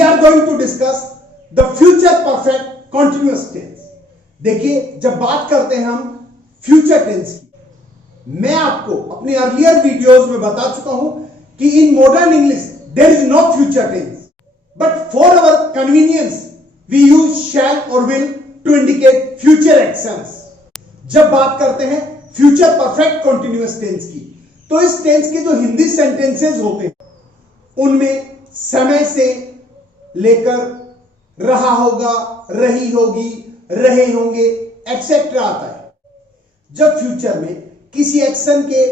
We are going to discuss the future perfect continuous tense. देखिए, जब बात करते हैं हम फ्यूचर टेंस की, मैं आपको अपने अर्लियर वीडियोस में बता चुका हूं कि in modern English there is no future tense, but for our convenience we use shall और will to indicate future actions. जब बात करते हैं फ्यूचर परफेक्ट कॉन्टिन्यूअस टेंस की, तो इस टेंस के जो हिंदी सेंटेंसेस होते हैं उनमें समय से लेकर रहा होगा, रही होगी, रहे होंगे एक्सेट्रा आता है। जब फ्यूचर में किसी एक्शन के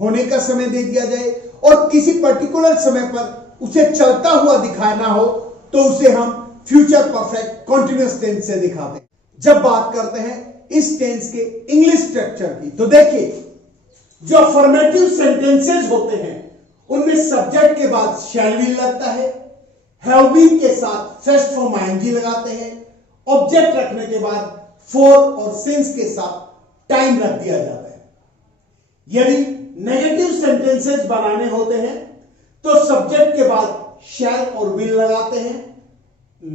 होने का समय दे दिया जाए और किसी पर्टिकुलर समय पर उसे चलता हुआ दिखाना हो तो उसे हम फ्यूचर परफेक्ट कॉन्टिन्यूअस टेंस से दिखाते हैं। जब बात करते हैं इस टेंस के इंग्लिश स्ट्रक्चर की, तो देखिए, जो अफर्मेटिव सेंटेंसेस होते हैं उनमें सब्जेक्ट के बाद शैल विल लगता है, हैव बीन के साथ फर्स्ट फॉर्म आईएनजी लगाते हैं, ऑब्जेक्ट रखने के बाद फॉर और सिंस के साथ टाइम रख दिया जाता है। यदि नेगेटिव सेंटेंसेस बनाने होते हैं तो सब्जेक्ट के बाद शैल और विल लगाते हैं,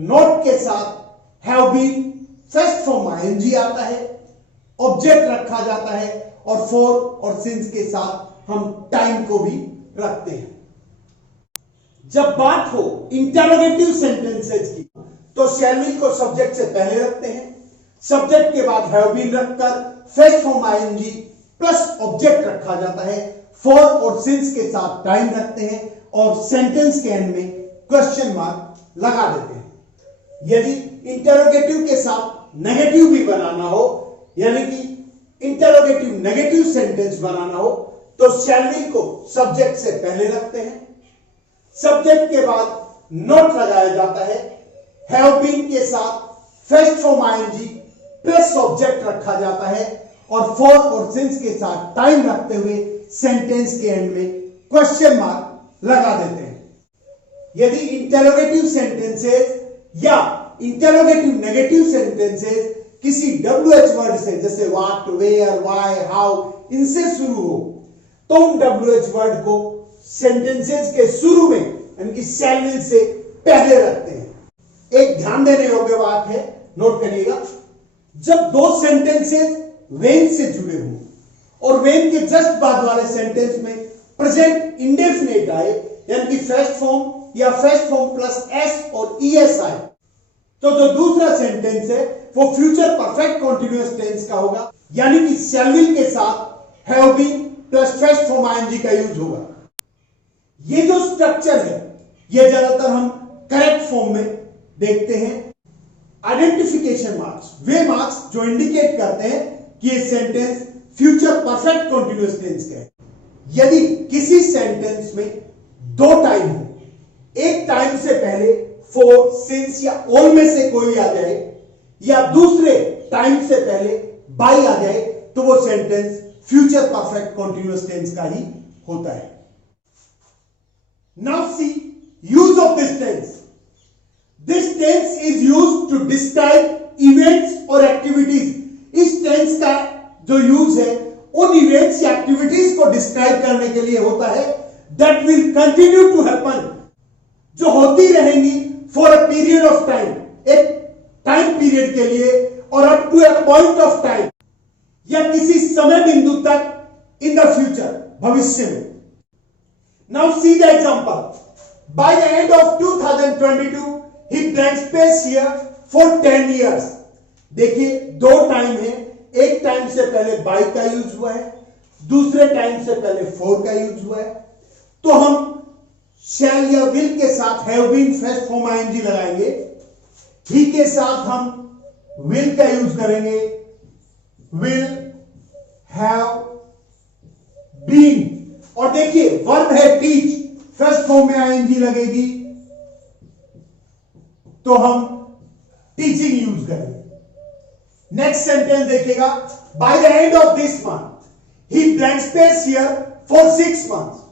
नॉट के साथ have been first form ING आता है, ऑब्जेक्ट रखा जाता है और फॉर और सिंस के साथ हम टाइम को भी रखते हैं। जब बात हो इंटरोगेटिव सेंटेंसेस की, तो शैल विल को सब्जेक्ट से पहले रखते हैं, सब्जेक्ट के बाद हैव बीन रखकर first form ING plus object रखा जाता है, फॉर और सिंस के साथ टाइम रखते हैं और सेंटेंस के एंड में क्वेश्चन मार्क लगा देते हैं। यदि इंटरोगेटिव के साथ नेगेटिव भी बनाना हो, यानी कि इंटरोगेटिव नेगेटिव सेंटेंस बनाना हो, तो शैल विल को सब्जेक्ट से पहले रखते हैं, सब्जेक्ट के बाद नॉट लगाया जाता है, हैव बीन के साथ first form ING plus object रखा जाता है और फॉर और सिंस के साथ टाइम रखते हुए सेंटेंस के एंड में क्वेश्चन मार्क लगा देते हैं। यदि इंटरोगेटिव सेंटेंसेस या इंटरोगेटिव नेगेटिव सेंटेंसेस किसी WH वर्ड से, जैसे व्हाट, वेयर, व्हाई, हाउ, इनसे शुरू हो, तो उन WH वर्ड को सेंटेंसेस के शुरू में यानी कि शैल विल से पहले रखते हैं। एक ध्यान देने योग्य बात है, नोट करिएगा, जब दो सेंटेंसेस वेन से जुड़े हों और वेन के जस्ट बाद वाले सेंटेंस में प्रेजेंट इंडेफिनिट आए, यानी कि फर्स्ट फॉर्म या फर्स्ट फॉर्म प्लस एस और ईएस आए, तो जो दूसरा सेंटेंस है वो फ्यूचर परफेक्ट कॉन्टिन्यूअस टेंस का होगा, यानी कि शैल विल के साथ have been plus first form ING का यूज होगा। ये जो स्ट्रक्चर है ये ज्यादातर हम करेक्ट फॉर्म में देखते हैं। आइडेंटिफिकेशन मार्क्स, वे मार्क्स जो इंडिकेट करते हैं कि ये sentence future perfect continuous tense का है। यदि किसी सेंटेंस में दो टाइम हो, एक टाइम से पहले फॉर, सिंस या ऑल में से कोई आ जाए या दूसरे टाइम से पहले बाय आ जाए, तो वो sentence future perfect continuous tense का ही होता है। Now see use of this tense. This tense is used to describe events or activities. इस टेंस का जो यूज है उन इवेंट्स या एक्टिविटीज को डिस्क्राइब करने के लिए होता है that will continue to happen, जो होती रहेंगी for a period of time, एक टाइम पीरियड के लिए, और up to a point of time, या किसी समय बिंदु तक in the future, भविष्य में। Now see the example. By the end of 2022 he blank space here for 10 years. देखिए, दो टाइम है, एक टाइम से पहले बाय का यूज हुआ है, दूसरे टाइम से पहले फॉर का यूज हुआ है, तो हम शैल या विल के साथ have been first form ING लगाएंगे, ही के साथ हम विल का यूज करेंगे, विल हैव बीन, और देखिए वर्ब है टीच, फर्स्ट फॉर्म में आईएनजी लगेगी तो हम टीचिंग यूज करेंगे। नेक्स्ट सेंटेंस देखिएगा, by the end of this month he blank space here for 6 months।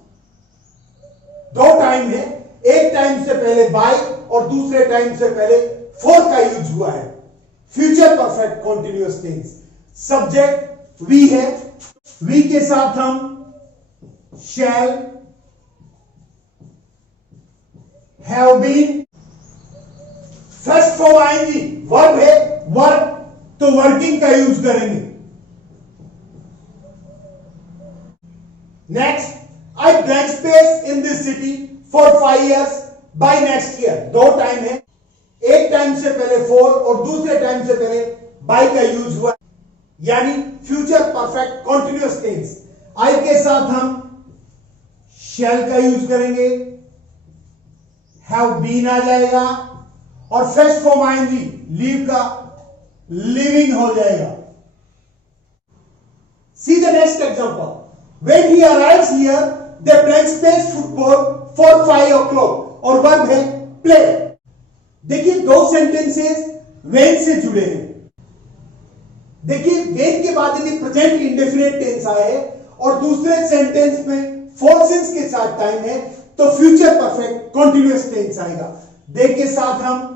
दो टाइम है, एक टाइम से पहले बाय और दूसरे टाइम से पहले फॉर का यूज हुआ है। Future perfect continuous tense, subject we है, वी के साथ हम shall, have been first form आएंगी, वर्ब है, वर्ब तो वर्किंग का यूज करेंगे। Next, I blank space in this city for 5 years by next year. दो टाइम है, एक टाइम से पहले फॉर और दूसरे टाइम से पहले बाय का यूज हुआ, यानी फ्यूचर परफेक्ट कॉन्टिन्यूअस टेंस। आई के साथ हम शैल का यूज करेंगे, हैव बीन आ जाएगा और फर्स्ट फॉर्म आएंगी लीव का लिविंग हो जाएगा। See the next example, when he arrives here they blank space football for 5 o'clock और वर्ब है play। देखिए दो सेंटेंसेस when से जुड़े हैं। देखिए when के बाद यदि प्रेजेंट इंडेफिनिट टेंस आए और दूसरे सेंटेंस में फोर सिंस के साथ टाइम है तो फ्यूचर परफेक्ट कॉन्टिन्यूअस टेंस आएगा। दे के साथ हम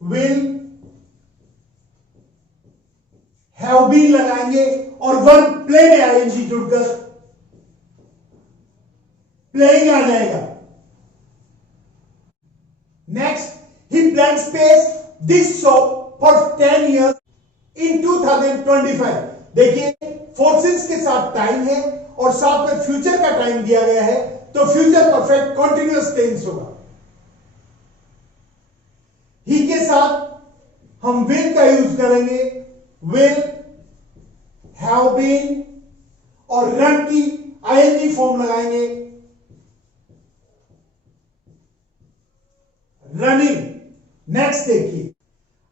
विल, हैव बीन लगाएंगे और वर्ब प्ले में आईएनजी जुड़कर प्लेइंग आ जाएगा। Next, he blank space this shop for 10 years इन 2025। देखिए फोर्सेस के साथ टाइम है और साथ में फ्यूचर का टाइम दिया गया है तो फ्यूचर परफेक्ट कॉन्टिन्यूअस टेंस होगा। ही के साथ हम विल का यूज करेंगे, विल, हैव बीन और रन की आईएनजी फॉर्म लगाएंगे, रनिंग। नेक्स्ट देखिए,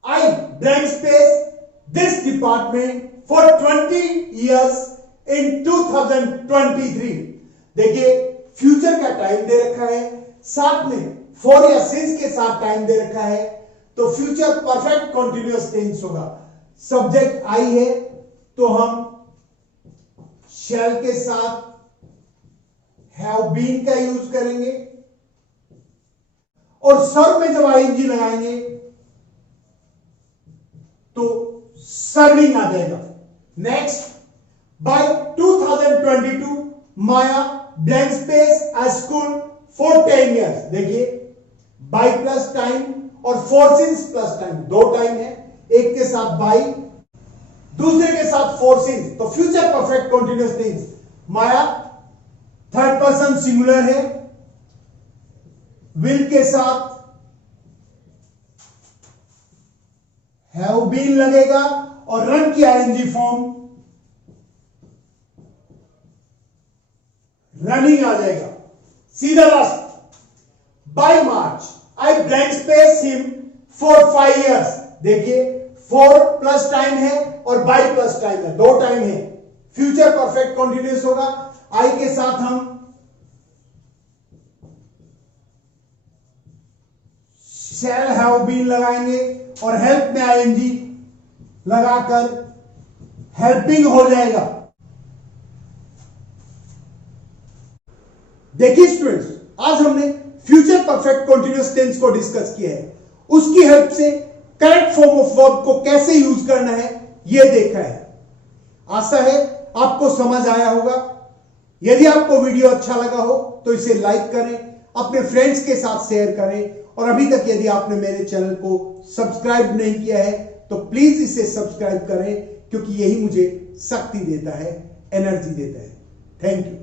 आई blank space this department for 20 years इन 2023। देखिए फ्यूचर का टाइम दे रखा है, साथ में फॉर या सिंस के साथ टाइम दे रखा है तो फ्यूचर परफेक्ट कॉन्टिन्यूअस टेंस होगा। सब्जेक्ट आई है तो हम शैल के साथ हैव बीन का यूज करेंगे और सर्व में जब आईएनजी लगाएंगे तो सर्विंग आ जाएगा। Next, by 2022 Maya blank space at school for 10 years। देखिए बाय प्लस टाइम और फोर सिंस प्लस टाइम, दो टाइम है, एक के साथ बाय दूसरे के साथ फोर सिंस तो future perfect continuous tense. Maya third person singular है, विल के साथ हैव बीन लगेगा और रन की आईएनजी फॉर्म रनिंग आ जाएगा। सीधा last, by March I blank space him for 5 years। देखिए फोर प्लस टाइम है और बाय प्लस टाइम है, दो टाइम है, फ्यूचर परफेक्ट कॉन्टिन्यूअस होगा। आई के साथ हम शैल हैव बीन लगाएंगे और हेल्प में आईएनजी लगाकर हेल्पिंग हो जाएगा। देखिए स्टूडेंट्स, आज हमने फ्यूचर परफेक्ट कॉन्टिन्यूअस टेंस को डिस्कस किया है, उसकी हेल्प से करेक्ट फॉर्म ऑफ वर्ब को कैसे यूज करना है यह देखा है। आशा है आपको समझ आया होगा। यदि आपको वीडियो अच्छा लगा हो तो इसे लाइक करें, अपने फ्रेंड्स के साथ शेयर करें और अभी तक यदि आपने मेरे चैनल को सब्सक्राइब नहीं किया है तो प्लीज इसे सब्सक्राइब करें, क्योंकि यही मुझे शक्ति देता है, एनर्जी देता है। Thank you.